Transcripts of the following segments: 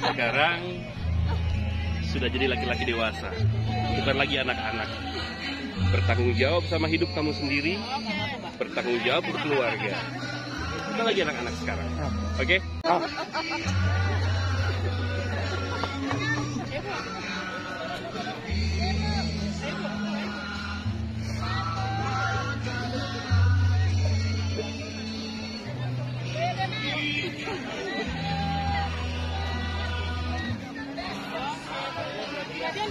Sekarang sudah jadi laki-laki dewasa, bukan lagi anak-anak. Bertanggung jawab sama hidup kamu sendiri, bertanggung jawab untuk keluarga. Bukan lagi anak-anak sekarang. Oke?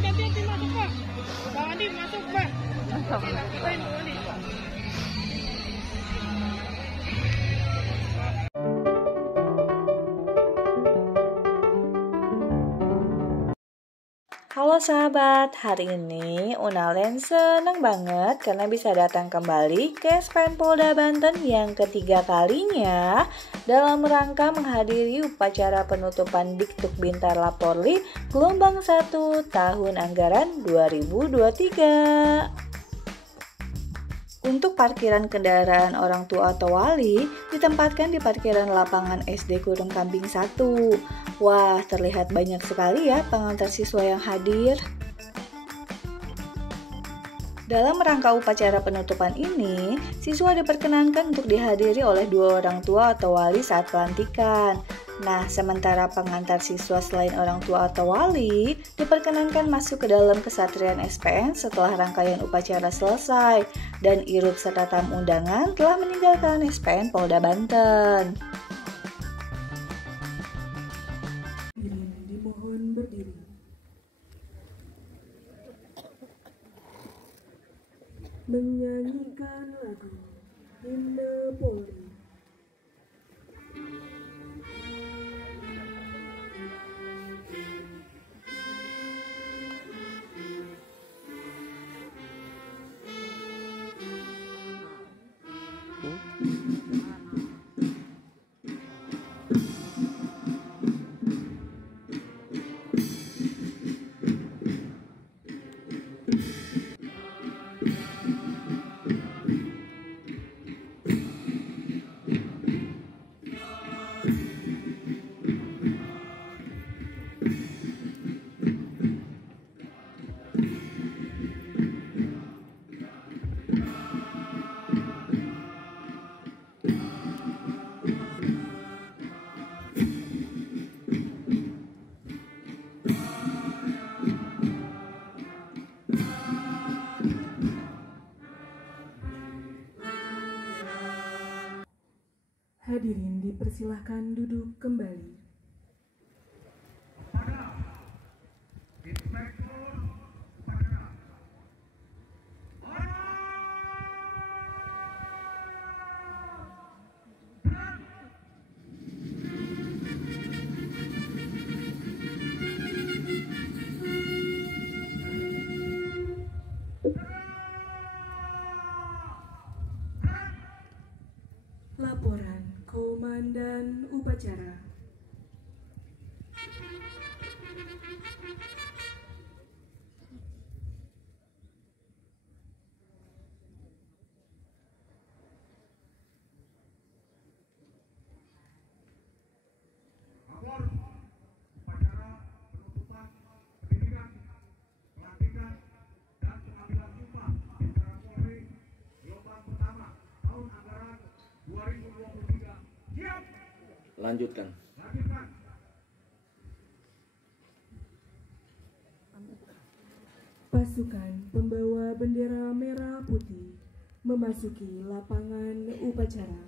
Gantian masuk, Pak. Bang Andi masuk, Pak. Halo sahabat, hari ini Unalen seneng banget karena bisa datang kembali ke SPN Polda Banten yang ketiga kalinya dalam rangka menghadiri upacara penutupan Diktuk Bintar Laporli gelombang 1 tahun anggaran 2023. Untuk parkiran kendaraan orang tua atau wali ditempatkan di parkiran lapangan SD Kurung Kambing 1. Wah, terlihat banyak sekali ya pengantar siswa yang hadir. Dalam rangka upacara penutupan ini, siswa diperkenankan untuk dihadiri oleh 2 orang tua atau wali saat pelantikan. Nah, sementara pengantar siswa selain orang tua atau wali diperkenankan masuk ke dalam kesatrian SPN setelah rangkaian upacara selesai dan irub serta tamu undangan telah meninggalkan SPN Polda Banten. Dimohon berdiri. Menyanyikan lagu Himne Polri. Hadirin dipersilahkan duduk kembali. Laporan Komandan Upacara. Lanjutkan. Pasukan pembawa bendera merah putih memasuki lapangan upacara.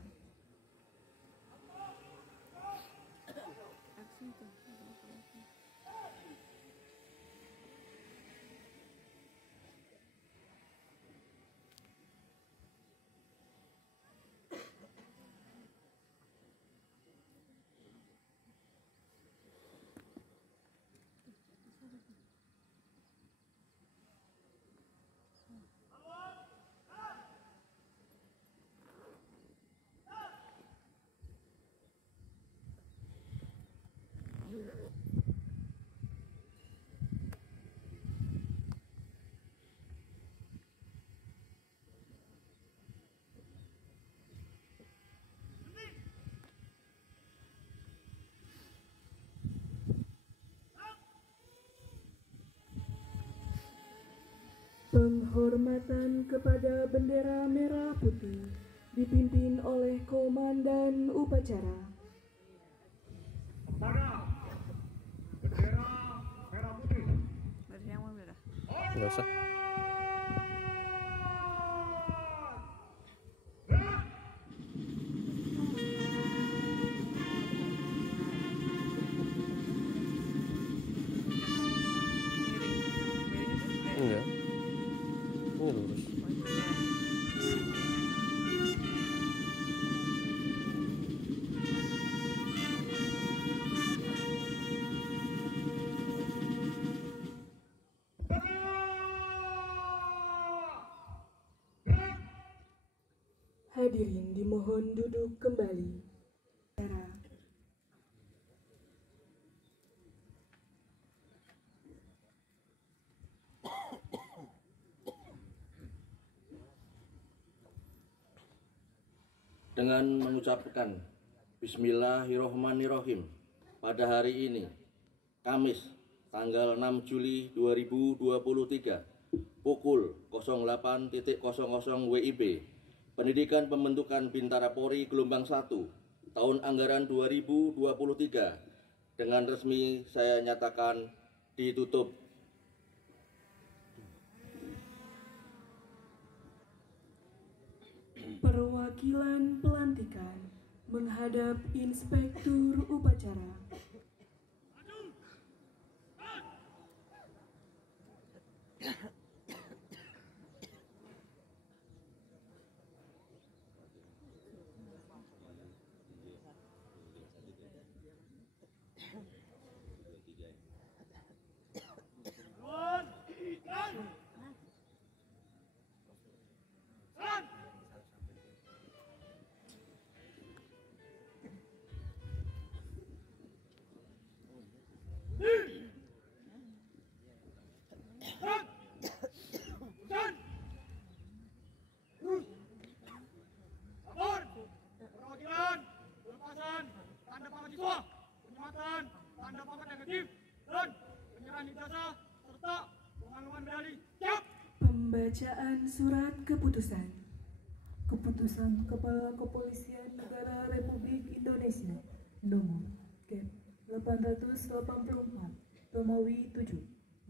Penghormatan kepada bendera merah putih dipimpin oleh Komandan Upacara. Nggak usah. Enggak. Ini lurus. Hadirin dimohon duduk kembali. Dengan mengucapkan Bismillahirrohmanirrohim pada hari ini, Kamis, tanggal 6 Juli 2023, pukul 08.00 WIB, Pendidikan Pembentukan Bintara Polri Gelombang 1, tahun anggaran 2023, dengan resmi saya nyatakan ditutup. Perwakilan pelantikan menghadap Inspektur Upacara. Perwakilan, pelepasan tanda pangkat siswa, penyematan tanda pangkat negatif, dan penyerahan ijazah serta pengantongan medali. Siap! Pembacaan surat keputusan. Keputusan Kepala Kepolisian Negara Republik Indonesia nomor Kep 884 Romawi 7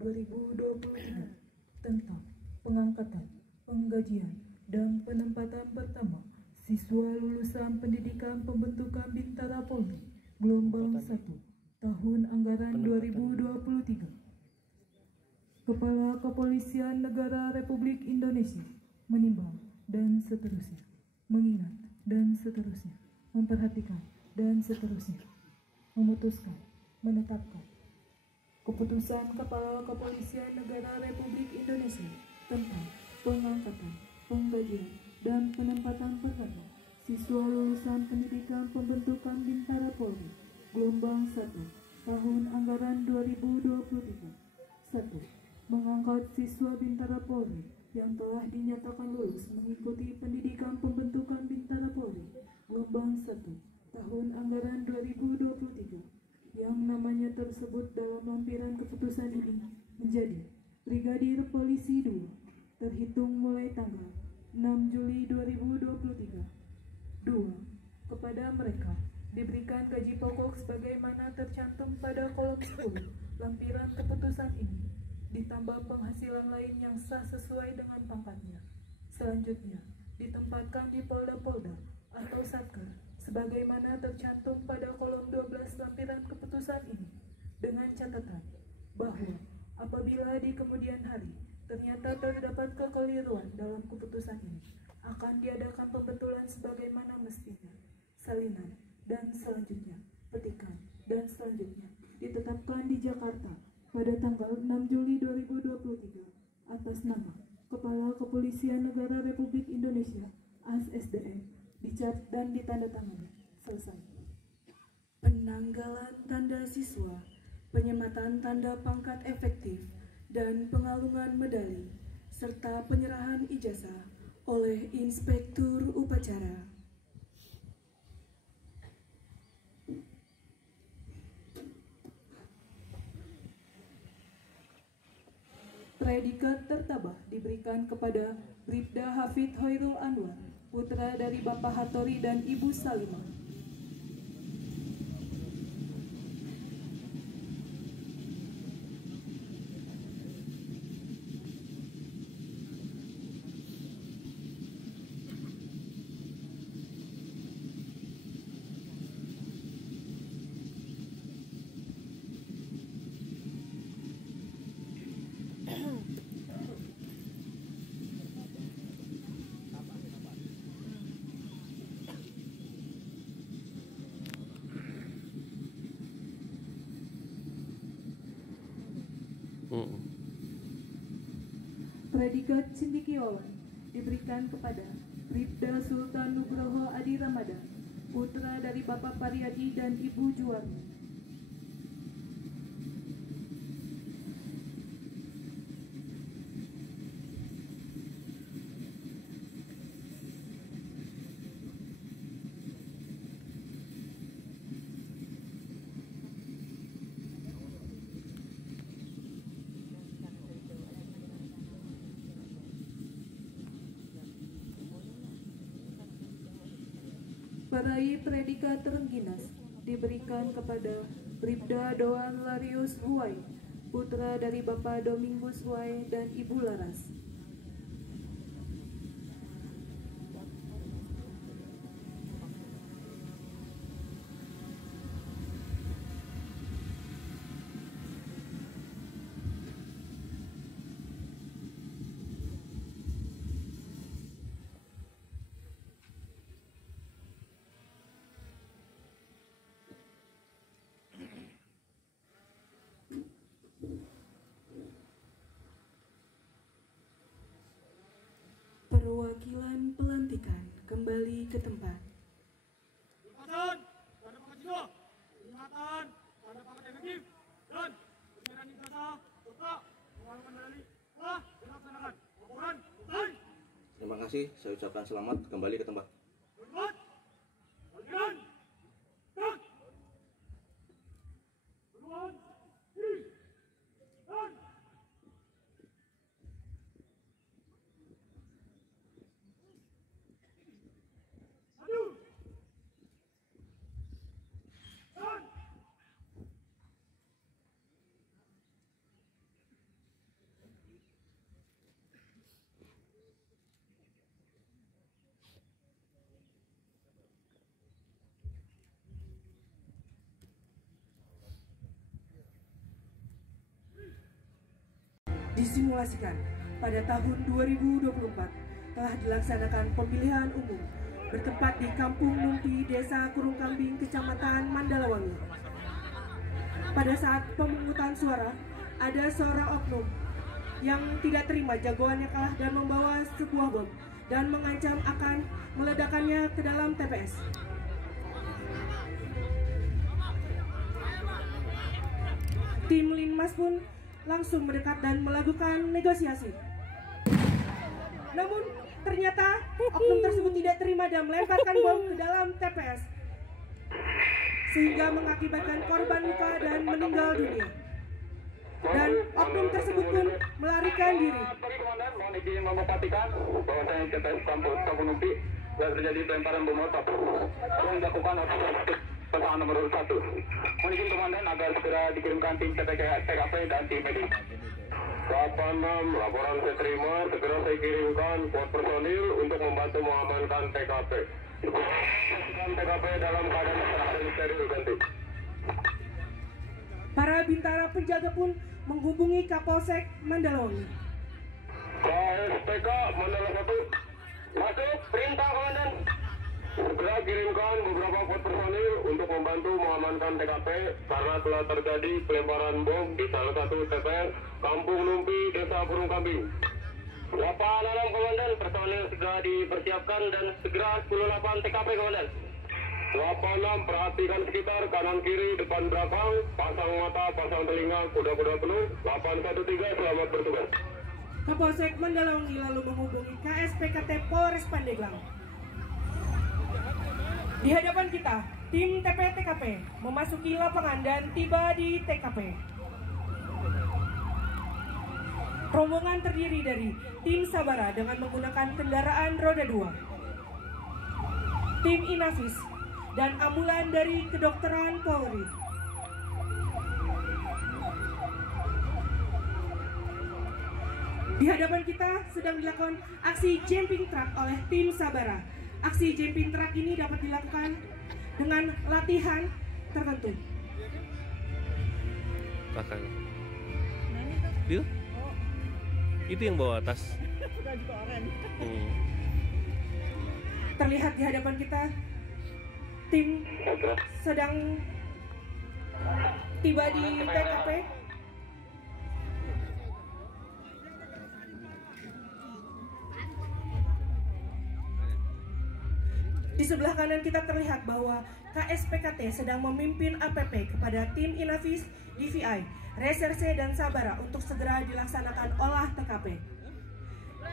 2023 tentang pengangkatan, penggajian, dan penempatan pertama siswa lulusan Pendidikan Pembentukan Bintara Polri Gelombang 1 tahun anggaran 2023. Kepala Kepolisian Negara Republik Indonesia menimbang dan seterusnya, mengingat dan seterusnya, memperhatikan dan seterusnya, memutuskan, menetapkan Keputusan Kepala Kepolisian Negara Republik Indonesia tentang pengangkatan, penggajian, dan penempatan pertama siswa lulusan Pendidikan Pembentukan Bintara Polri Gelombang 1 tahun anggaran 2023. 1. Mengangkat siswa Bintara Polri yang telah dinyatakan lulus mengikuti Pendidikan Pembentukan Bintara Polri Gelombang 1 tahun anggaran 2023 yang namanya tersebut dalam lampiran keputusan ini menjadi Brigadir Polisi 2 terhitung mulai tanggal 6 Juli 2023. 2. Kepada mereka diberikan gaji pokok sebagaimana tercantum pada kolom 10 lampiran keputusan ini, ditambah penghasilan lain yang sah sesuai dengan pangkatnya. Selanjutnya, ditempatkan di polda-polda atau satker sebagaimana tercantum pada kolom 12 lampiran keputusan ini, dengan catatan bahwa apabila di kemudian hari ternyata terdapat kekeliruan dalam keputusan ini, akan diadakan pembetulan sebagaimana mestinya. Salinan dan selanjutnya, petikan dan selanjutnya ditetapkan di Jakarta pada tanggal 6 Juli 2023 atas nama Kepala Kepolisian Negara Republik Indonesia (ASSDM), dicap dan ditandatangani. Selesai. Penanggalan tanda siswa, penyematan tanda pangkat efektif, dan pengalungan medali, serta penyerahan ijazah oleh Inspektur Upacara. Predikat tertabah diberikan kepada Bribda Hafid Hoirul Anwar, putra dari Bapak Hattori dan Ibu Salimah. Predikat Cendekiawan diberikan kepada Bribda Sultan Nugroho Adi Ramadan, putra dari Bapak Pariyadi dan Ibu Juwarni. Peraih predikat Rengginas diberikan kepada Bribda Doan Larius Huai, putra dari Bapak Domingus Huai dan Ibu Laras. Perwakilan pelantikan kembali ke tempat. Lepasan tanda pangkat siswa, penyematan tanda pangkat efektif, dan penyerahan ijazah serta pengalaman medali telah dilaksanakan. Laporan selesai. Terima kasih, saya ucapkan selamat kembali ke tempat. Hormat, panggilan, dan beruang diri, dan maju, dan Disimulasikan pada tahun 2024 telah dilaksanakan pemilihan umum bertempat di Kampung Numpi, Desa Kurung Kambing, Kecamatan Mandalawangi. Pada saat pemungutan suara, ada seorang oknum yang tidak terima jagoannya kalah dan membawa sebuah bom dan mengancam akan meledakannya ke dalam TPS. Tim Linmas pun langsung mendekat dan melakukan negosiasi. Namun ternyata oknum tersebut tidak terima dan melemparkan bom ke dalam TPS, sehingga mengakibatkan korban luka dan meninggal dunia. Dan oknum tersebut pun melarikan diri. Sorry Komandan, mohon izin memperhatikan bahwasanya TPS Kampung Numpi telah terjadi pelemparan bom molotov. Tolong dilakukan operasi pasangan nomor 1. Mohon izin Komandan agar segera dikirimkan tim TKP dan tim medis. 86, laporan saya terima, segera saya kirimkan kuat personil untuk membantu mengamankan TKP. TKP dalam keadaan steril ganti. Para bintara penjaga pun menghubungi Kapolsek Mandalawangi. KSPK Mandala 1, masuk perintah Komandan. Segera kirimkan beberapa kuat personil untuk membantu mengamankan TKP karena telah terjadi pelemparan bom di salah satu TPS Kampung Numpi, Desa Kurung Kambing. 86 Komandan, personil segera dipersiapkan dan segera 108 TKP Komandan. 86, perhatikan sekitar kanan kiri depan belakang, pasang mata, pasang telinga, kuda-kuda penuh. 813, selamat bertugas. Kapolsek Mandalawangi lalu menghubungi KSPKT Polres Pandeglang. Di hadapan kita, tim TPTKP memasuki lapangan dan tiba di TKP. Rombongan terdiri dari tim Sabara dengan menggunakan kendaraan roda 2, tim Inavis, dan ambulan dari kedokteran Polri. Di hadapan kita sedang dilakukan aksi jumping truck oleh tim Sabara. Aksi jumping truck ini dapat dilakukan dengan latihan tertentu. Kakak. Itu? Itu yang bawa tas. Terlihat di hadapan kita tim sedang tiba di TKP. Di sebelah kanan kita terlihat bahwa KSPKT sedang memimpin APP kepada tim Inavis, DVI, Reserse, dan Sabara untuk segera dilaksanakan olah TKP.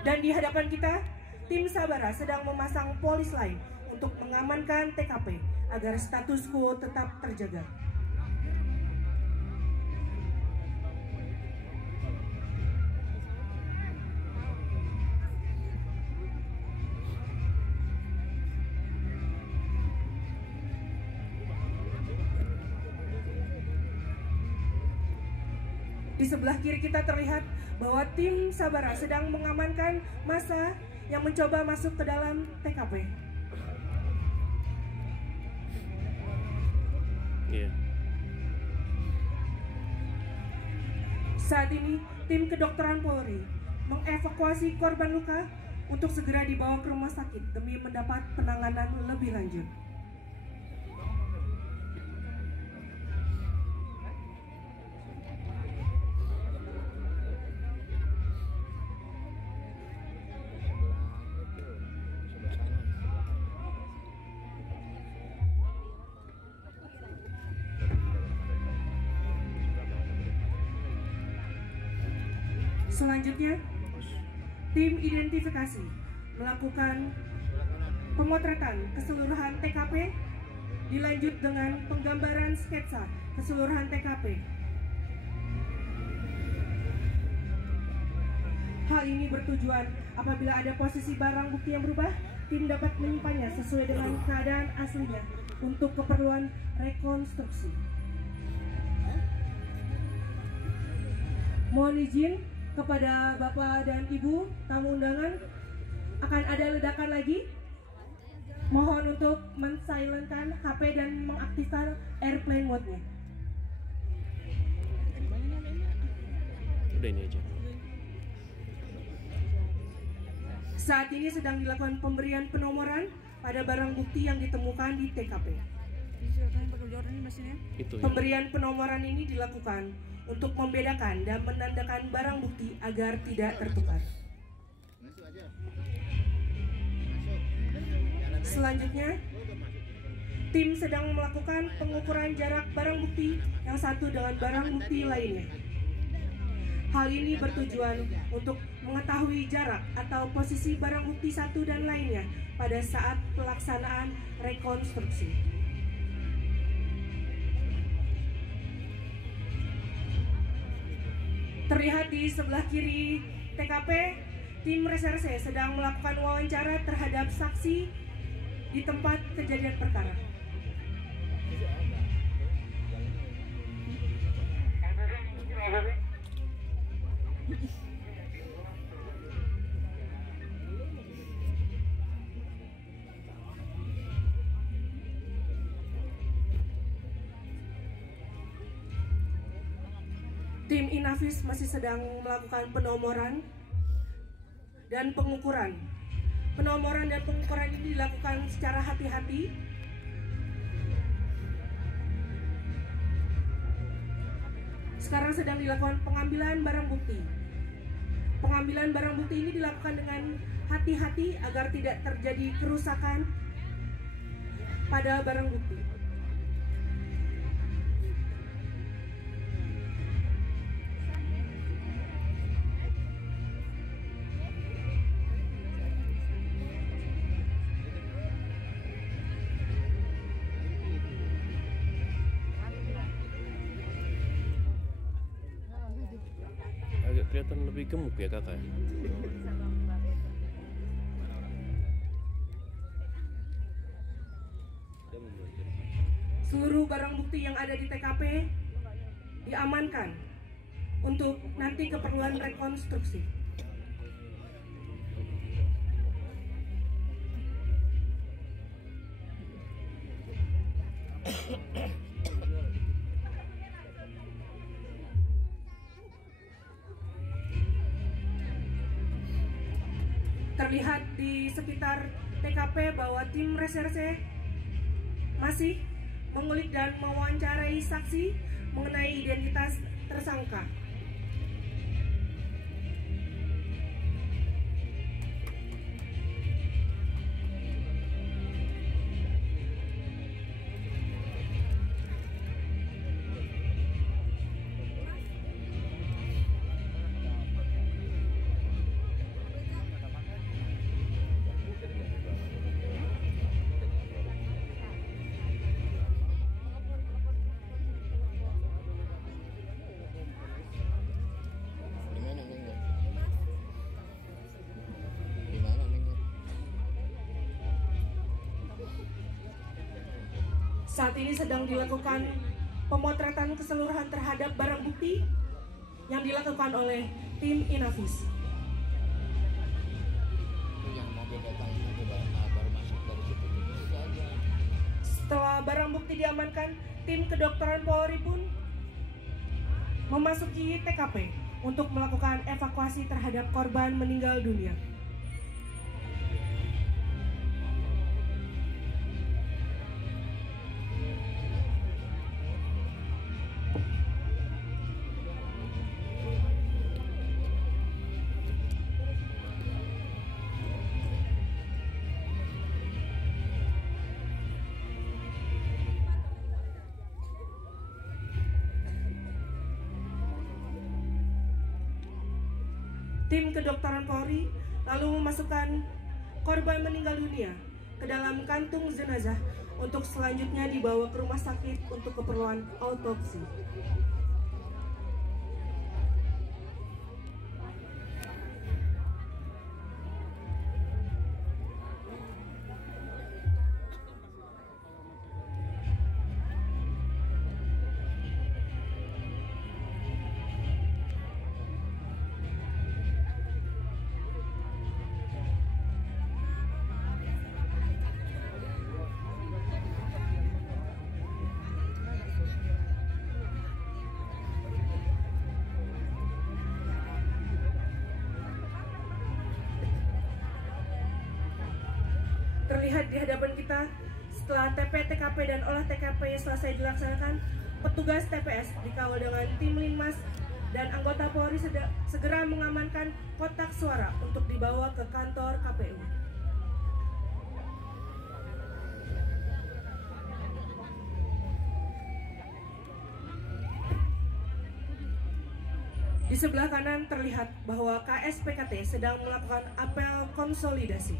Dan di hadapan kita, tim Sabara sedang memasang polis lain untuk mengamankan TKP agar status quo tetap terjaga. Di sebelah kiri kita terlihat bahwa tim Sabara sedang mengamankan massa yang mencoba masuk ke dalam TKP. Iya. Saat ini, tim kedokteran Polri mengevakuasi korban luka untuk segera dibawa ke rumah sakit demi mendapat penanganan lebih lanjut. Selanjutnya, tim identifikasi melakukan pemotretan keseluruhan TKP, dilanjut dengan penggambaran sketsa keseluruhan TKP. Hal ini bertujuan apabila ada posisi barang bukti yang berubah, tim dapat menyimpannya sesuai dengan keadaan aslinya untuk keperluan rekonstruksi. Mohon izin kepada Bapak dan Ibu tamu undangan, akan ada ledakan lagi. Mohon untuk men-silentkan HP dan mengaktifkan airplane mode-nya. Udah ini aja. Saat ini sedang dilakukan pemberian penomoran pada barang bukti yang ditemukan di TKP. Itu. Pemberian penomoran ini dilakukan untuk membedakan dan menandakan barang bukti agar tidak tertukar. Selanjutnya, tim sedang melakukan pengukuran jarak barang bukti yang satu dengan barang bukti lainnya. Hal ini bertujuan untuk mengetahui jarak atau posisi barang bukti satu dan lainnya pada saat pelaksanaan rekonstruksi. Terlihat di sebelah kiri TKP, tim reserse sedang melakukan wawancara terhadap saksi di tempat kejadian perkara. Tim Inavis masih sedang melakukan penomoran dan pengukuran. Penomoran dan pengukuran ini dilakukan secara hati-hati. Sekarang sedang dilakukan pengambilan barang bukti. Pengambilan barang bukti ini dilakukan dengan hati-hati agar tidak terjadi kerusakan pada barang bukti. kelihatan lebih gemuk ya kakak. Seluruh barang bukti yang ada di TKP diamankan untuk nanti keperluan rekonstruksi. Terlihat di sekitar TKP bahwa tim reserse masih mengulik dan mewawancarai saksi mengenai identitas tersangka. Saat ini sedang dilakukan pemotretan keseluruhan terhadap barang bukti yang dilakukan oleh tim Inavis. Setelah barang bukti diamankan, tim kedokteran Polri pun memasuki TKP untuk melakukan evakuasi terhadap korban meninggal dunia. Tim kedokteran Polri lalu memasukkan korban meninggal dunia ke dalam kantung jenazah untuk selanjutnya dibawa ke rumah sakit untuk keperluan autopsi. Terlihat di hadapan kita, setelah TP-TKP dan olah TKP selesai dilaksanakan, petugas TPS dikawal dengan tim Linmas dan anggota Polri segera mengamankan kotak suara untuk dibawa ke kantor KPU. Di sebelah kanan terlihat bahwa KSPKT sedang melakukan apel konsolidasi.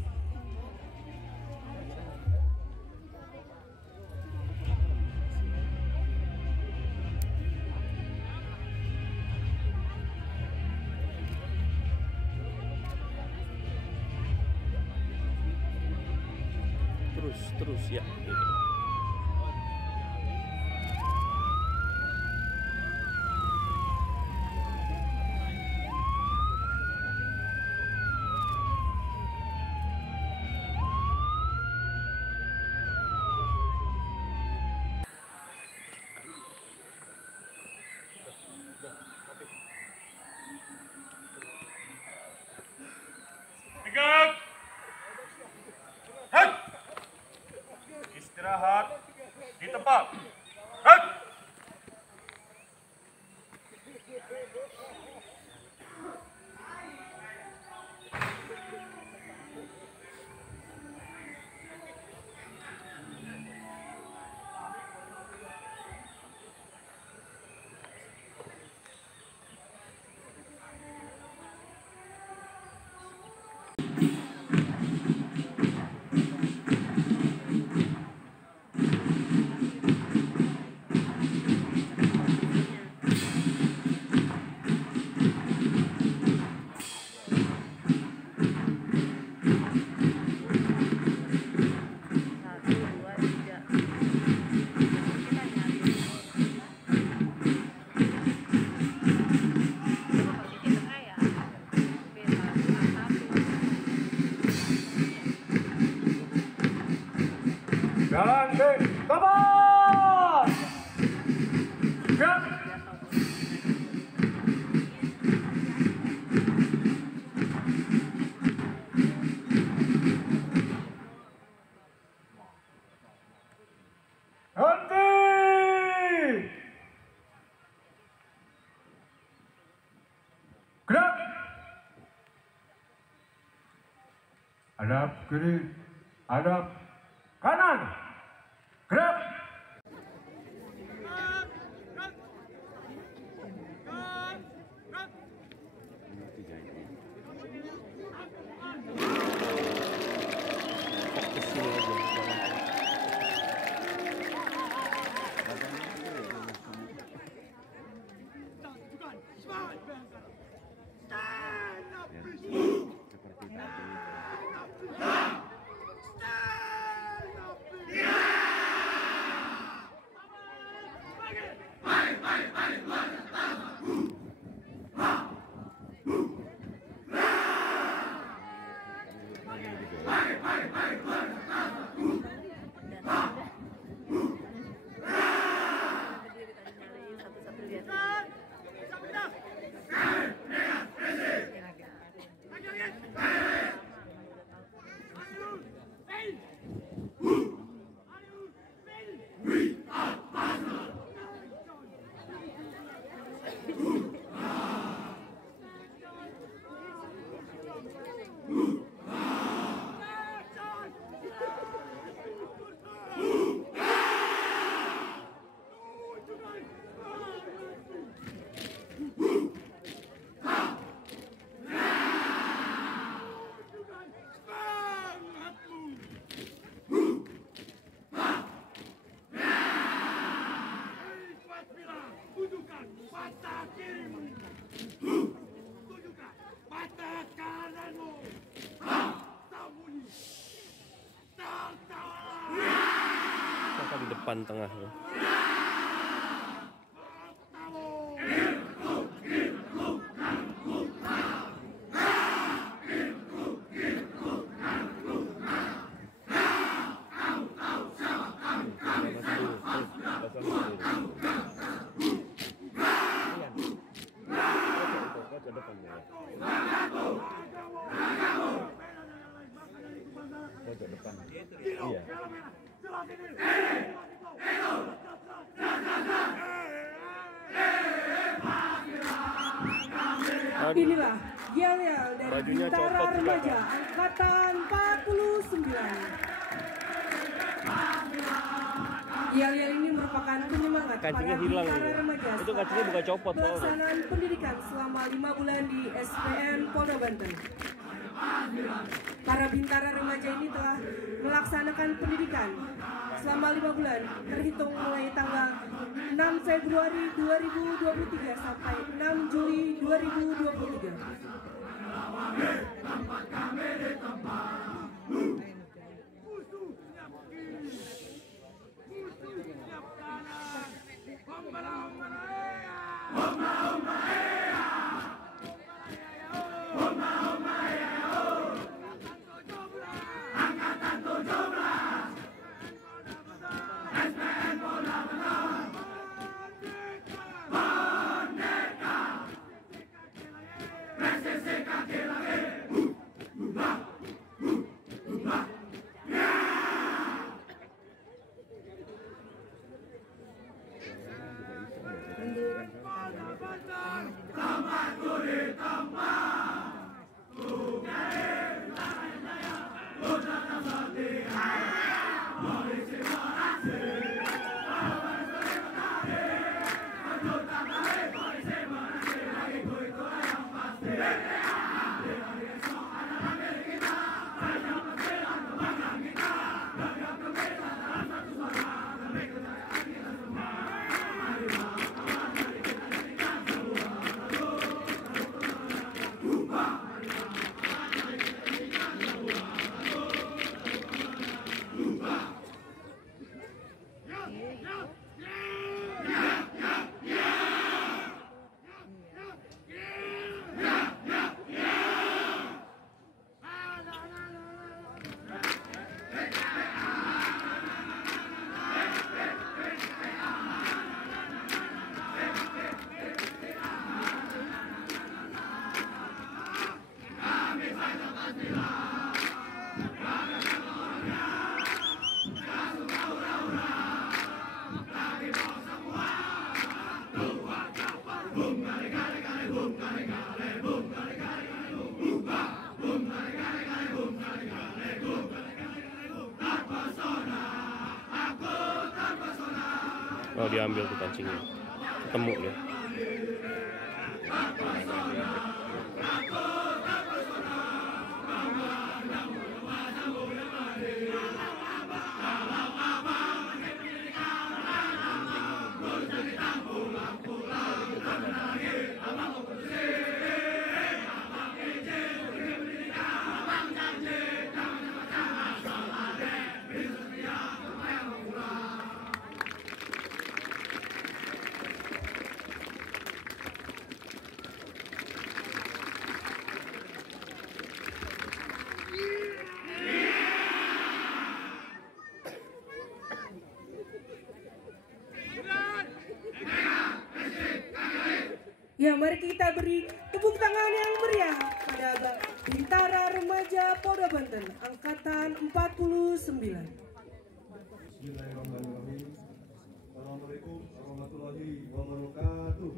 Terus ya. Tegak. Hei. Istirahat. hadap kiri, hadap kanan, gerak. Di depan tengah. Iya. Inilah yel-yel dari Bintara Remaja Angkatan 49. Yel-yel ini merupakan penyemangat para hilang Bintara Remaja itu kancingnya bukan copot pelaksanaan pendidikan selama 5 bulan di SPN Polda Banten. Para Bintara Remaja ini telah melaksanakan pendidikan selama 5 bulan terhitung mulai tanggal 6 Februari 2023 sampai 6 Juli 2023. Oh, diambil tuh pancingnya. Ketemu dia. Ya, mari kita beri tepuk tangan yang meriah pada Bintara Remaja Polda Banten angkatan 49. Bismillahirrahmanirrahim. Assalamualaikum warahmatullahi wabarakatuh.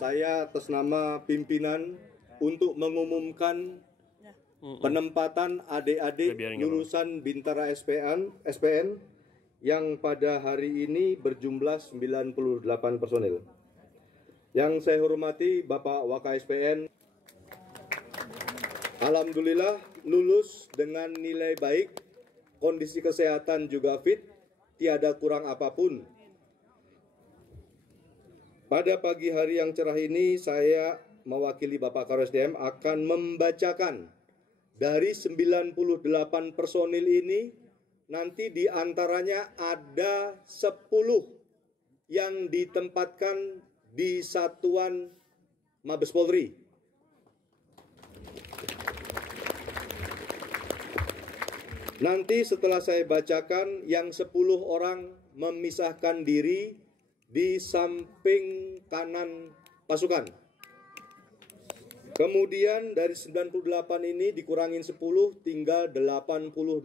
Saya atas nama pimpinan untuk mengumumkan penempatan adik-adik lulusan Bintara SPN yang pada hari ini berjumlah 98 personil. Yang saya hormati Bapak WKSPN, alhamdulillah lulus dengan nilai baik, kondisi kesehatan juga fit, tiada kurang apapun. Pada pagi hari yang cerah ini, saya mewakili Bapak Karsdm akan membacakan dari 98 personil ini, nanti di antaranya ada 10 yang ditempatkan di Satuan Mabes Polri. Nanti setelah saya bacakan, yang 10 orang memisahkan diri di samping kanan pasukan. Kemudian dari 98 ini dikurangin 10, tinggal 88.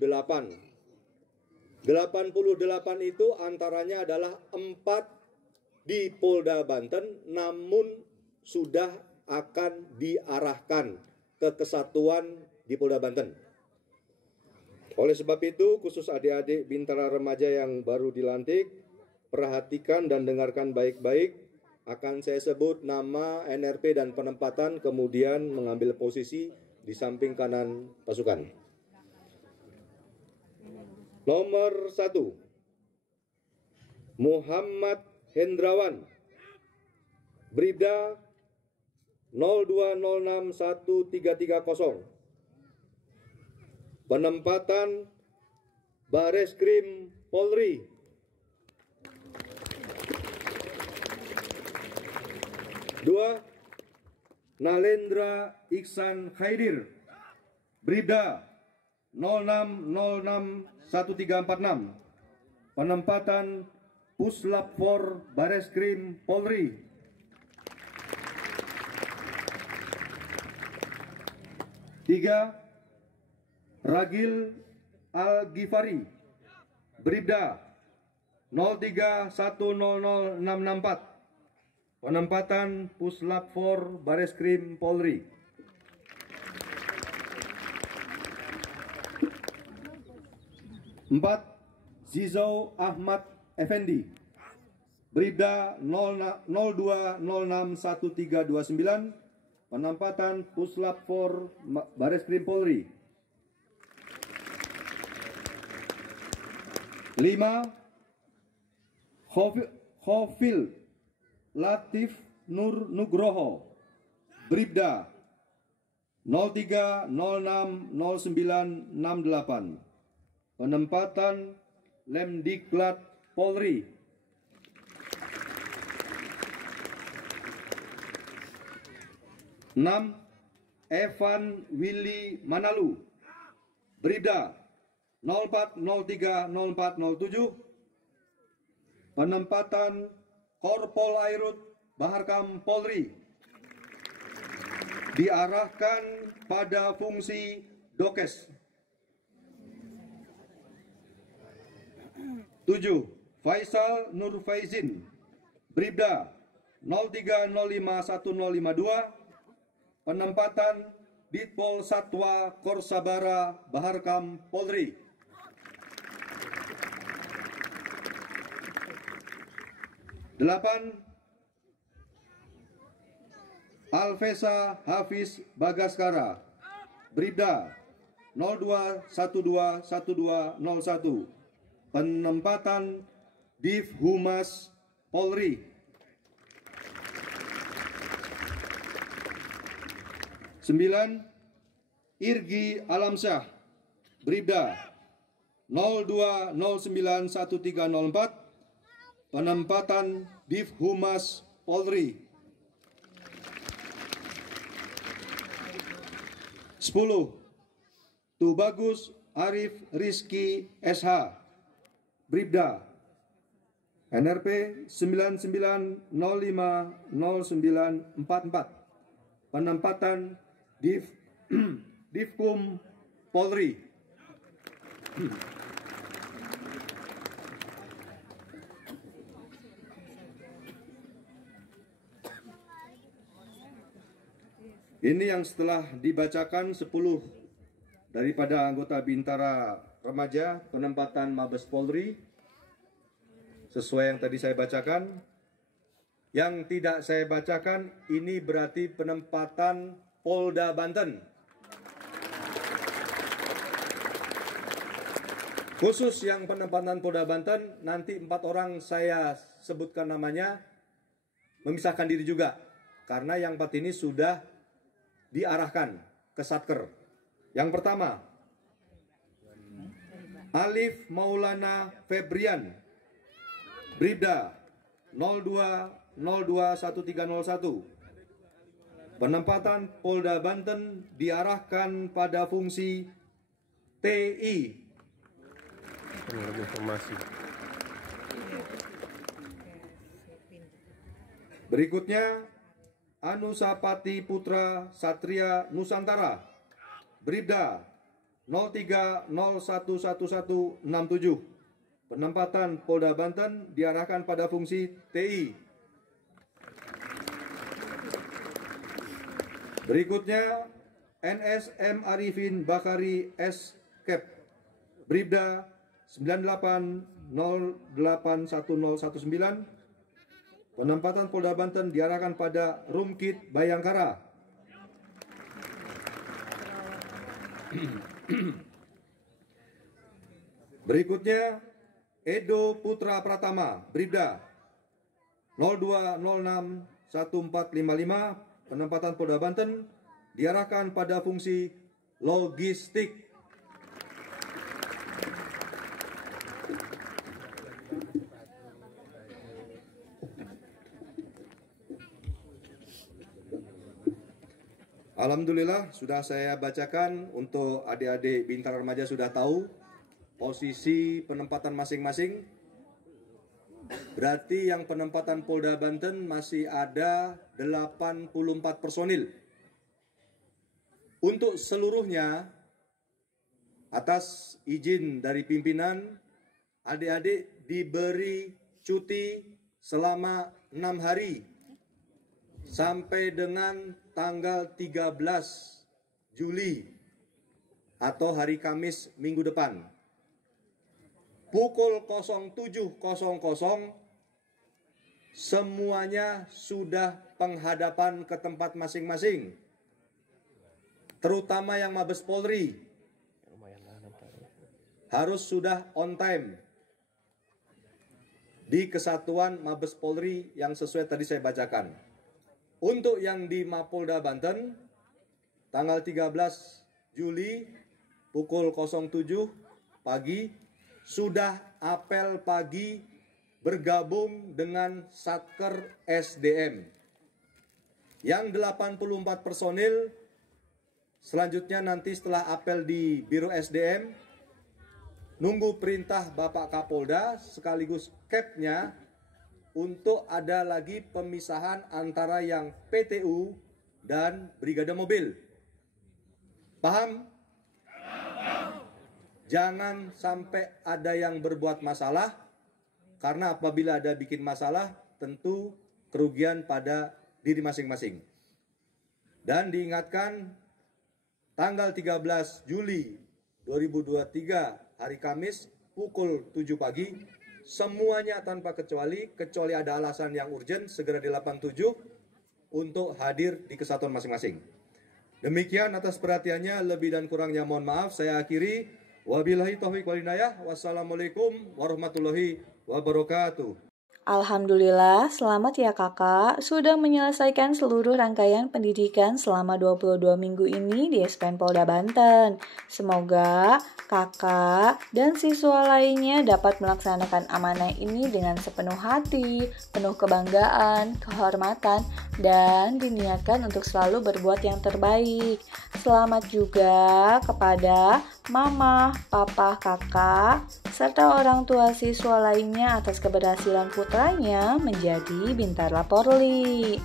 88 itu antaranya adalah 4 di Polda Banten, namun sudah akan diarahkan ke kesatuan di Polda Banten. Oleh sebab itu, khusus adik-adik Bintara Remaja yang baru dilantik, perhatikan dan dengarkan baik-baik. Akan saya sebut nama, NRP, dan penempatan, kemudian mengambil posisi di samping kanan pasukan. Nomor 1, Muhammad Hendrawan, Bribda 02061330. Penempatan Bareskrim Polri. Dua, Nalendra Iksan Khaidir, Bribda 06061346. Penempatan Puslap 4 Bareskrim Polri. Tiga, Ragil Al-Ghifari, Bribda 03100664. Penempatan Puslap 4 Bareskrim Polri. 4, Zizou Ahmad Effendi, Bribda 02061329. Penempatan Puslap 4 Bareskrim Polri. 5, Khofil Latif Nur Nugroho, Bribda 03060968. Penempatan Lemdiklat Polri. 6, Evan Willy Manalu, Bribda 04030407. Penempatan Korpol Airut Baharkam Polri diarahkan pada fungsi Dokes. 7. Faisal Nur Faizin, Bribda 03051052, penempatan Ditpol Satwa Korsabara Baharkam Polri. 8. Alvesa Hafiz Bagaskara, Bribda 02121201, penempatan Div Humas Polri. 9. Irgi Alamsyah, Bribda 02091304, penempatan Div Humas Polri. 10. Tubagus Arif Rizky SH, Bribda NRP 99050944, penempatan Divkum Polri. Ini yang setelah dibacakan 10 daripada anggota Bintara Remaja penempatan Mabes Polri sesuai yang tadi saya bacakan. Yang tidak saya bacakan ini berarti penempatan Polda Banten. Khusus yang penempatan Polda Banten nanti 4 orang saya sebutkan namanya, memisahkan diri juga karena yang 4 ini sudah diarahkan ke Satker. Yang pertama, Alif Maulana Febrian, Bribda 02021301, penempatan Polda Banten diarahkan pada fungsi TI. Berikutnya Anusapati Putra Satria Nusantara, Bribda 03011167, penempatan Polda Banten diarahkan pada fungsi TI. Berikutnya NSM Arifin Bakari S. Kep, Bribda 98081019, penempatan Polda Banten diarahkan pada Rumkit Bayangkara. Berikutnya Edo Putra Pratama, Bribda 02061455, penempatan Polda Banten diarahkan pada fungsi logistik. Alhamdulillah sudah saya bacakan untuk adik-adik Bintara Remaja sudah tahu posisi penempatan masing-masing. Berarti yang penempatan Polda Banten masih ada 84 personil. Untuk seluruhnya atas izin dari pimpinan, adik-adik diberi cuti selama 6 hari sampai dengan tanggal 13 Juli atau hari Kamis minggu depan. Pukul 07.00 semuanya sudah penghadapan ke tempat masing-masing. Terutama yang Mabes Polri harus sudah on time di kesatuan Mabes Polri yang sesuai tadi saya bacakan. Untuk yang di Mapolda Banten, tanggal 13 Juli pukul 07 pagi, sudah apel pagi bergabung dengan Satker SDM. Yang 84 personil, selanjutnya nanti setelah apel di Biro SDM, nunggu perintah Bapak Kapolda sekaligus Kepnya untuk ada lagi pemisahan antara yang PTU dan brigade mobil. Paham? Jangan sampai ada yang berbuat masalah, karena apabila ada bikin masalah, tentu kerugian pada diri masing-masing. Dan diingatkan, tanggal 13 Juli 2023, hari Kamis, pukul 7 pagi, semuanya tanpa kecuali ada alasan yang urgent, segera di 87 untuk hadir di kesatuan masing-masing. Demikian atas perhatiannya, lebih dan kurangnya mohon maaf. Saya akhiri. Wabillahi taufiq wal hidayah. Wassalamualaikum warahmatullahi wabarakatuh. Alhamdulillah, selamat ya kakak, sudah menyelesaikan seluruh rangkaian pendidikan selama 22 minggu ini di SPN Polda Banten. Semoga kakak dan siswa lainnya dapat melaksanakan amanah ini dengan sepenuh hati, penuh kebanggaan, kehormatan, dan diniatkan untuk selalu berbuat yang terbaik. Selamat juga kepada mama, papa, kakak, serta orang tua siswa lainnya atas keberhasilan putranya menjadi Bintara Polri.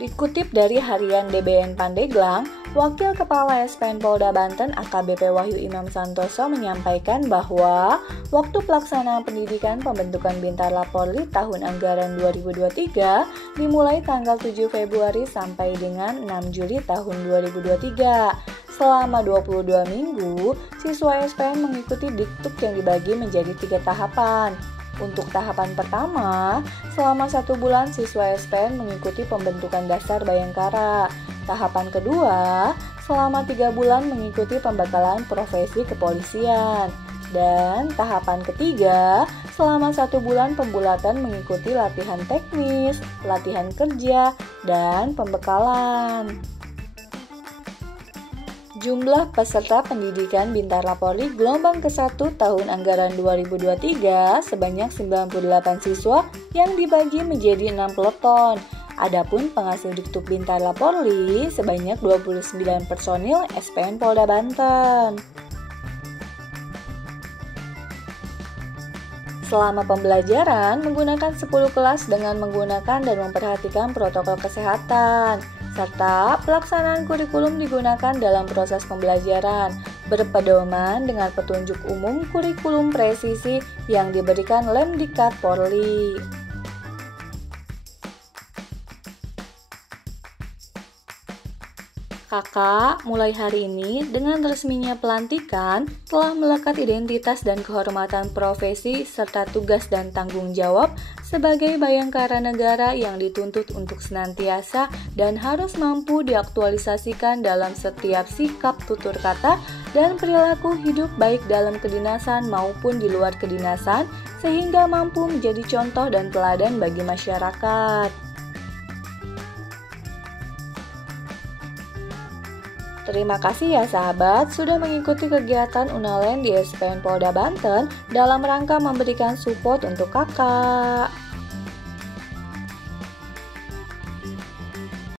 Dikutip dari harian DBN Pandeglang, Wakil Kepala SPN Polda Banten AKBP Wahyu Imam Santoso menyampaikan bahwa waktu pelaksanaan pendidikan pembentukan Bintara Polri tahun anggaran 2023 dimulai tanggal 7 Februari sampai dengan 6 Juli tahun 2023. Selama 22 minggu, siswa SPN mengikuti diktuk yang dibagi menjadi 3 tahapan. Untuk tahapan pertama, selama 1 bulan siswa SPN mengikuti pembentukan dasar Bayangkara. Tahapan kedua, selama 3 bulan mengikuti pembekalan profesi kepolisian. Dan tahapan ketiga, selama 1 bulan pembulatan mengikuti latihan teknis, latihan kerja, dan pembekalan. Jumlah peserta pendidikan Bintara Polri gelombang ke-1 tahun anggaran 2023 sebanyak 98 siswa yang dibagi menjadi 6 peleton. Adapun penghasil diktuk Bintara Polri sebanyak 29 personil SPN Polda Banten. Selama pembelajaran, menggunakan 10 kelas dengan menggunakan dan memperhatikan protokol kesehatan, serta pelaksanaan kurikulum digunakan dalam proses pembelajaran, berpedoman dengan petunjuk umum kurikulum presisi yang diberikan Lemdiklat Polri. Kakak, mulai hari ini dengan resminya pelantikan telah melekat identitas dan kehormatan profesi serta tugas dan tanggung jawab sebagai Bayangkara negara yang dituntut untuk senantiasa dan harus mampu diaktualisasikan dalam setiap sikap, tutur kata, dan perilaku hidup baik dalam kedinasan maupun di luar kedinasan sehingga mampu menjadi contoh dan teladan bagi masyarakat. Terima kasih ya sahabat sudah mengikuti kegiatan Unalen di SPN Polda Banten dalam rangka memberikan support untuk kakak.